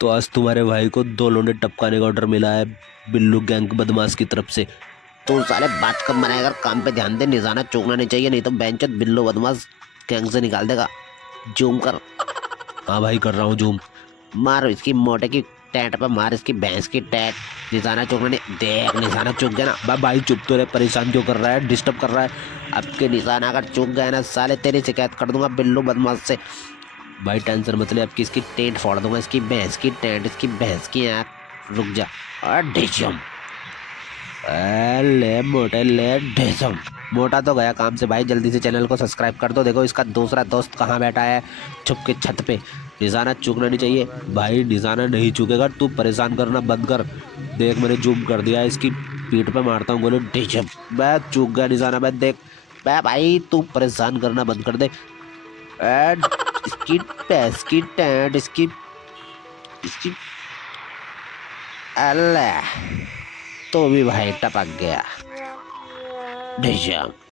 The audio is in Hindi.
तो आज तुम्हारे भाई को 2 लोंडे टपकाने का ऑर्डर मिला है बिल्लू गैंग बदमाश की तरफ से। तू साले बात कम बनाएगा, काम पे ध्यान दे। निशाना चूकना नहीं चाहिए, नहीं तो बेंचत बिल्लो बदमाश गैंग से निकाल देगा। जूम कर, हाँ भाई कर रहा हूँ जूम। मार इसकी मोटे की टैट पे, मार इसकी भैंस की टैट। निशाना चूकना नहीं, देख निशाना चूक गया ना। भाई चुप तो रहे, परेशान क्यों कर रहा है, डिस्टर्ब कर रहा है। अब के निशाना अगर चूक गया ना साले, तेरी शिकायत कर दूंगा बिल्लू बदमाश से। भाई टेंशन मत ले, आपकी इसकी टेंट फोड़ दूंगा, इसकी भैंस की टेंट, इसकी भैंस की आँख। रुक जा। और डिशम। ले मोटे ले ढेसम। मोटा तो गया काम से भाई, जल्दी से चैनल को सब्सक्राइब कर दो। देखो इसका दूसरा दोस्त कहाँ बैठा है, छुप के छत पे। निशाना चूकना नहीं चाहिए। भाई निशाना नहीं चुकेगा, तू परेशान करना बंद कर। देख मैंने जूम कर दिया, इसकी पीठ पे मारता हूँ गोली ढेसम। मैं चूक गया निशाना, मैं देख। बे भाई तू परेशान करना बंद कर दे। एड, इसकी भैंस की टेंट, इसकी इसकी अल्लाह, तो भी भाई टपक गया। ढेसम।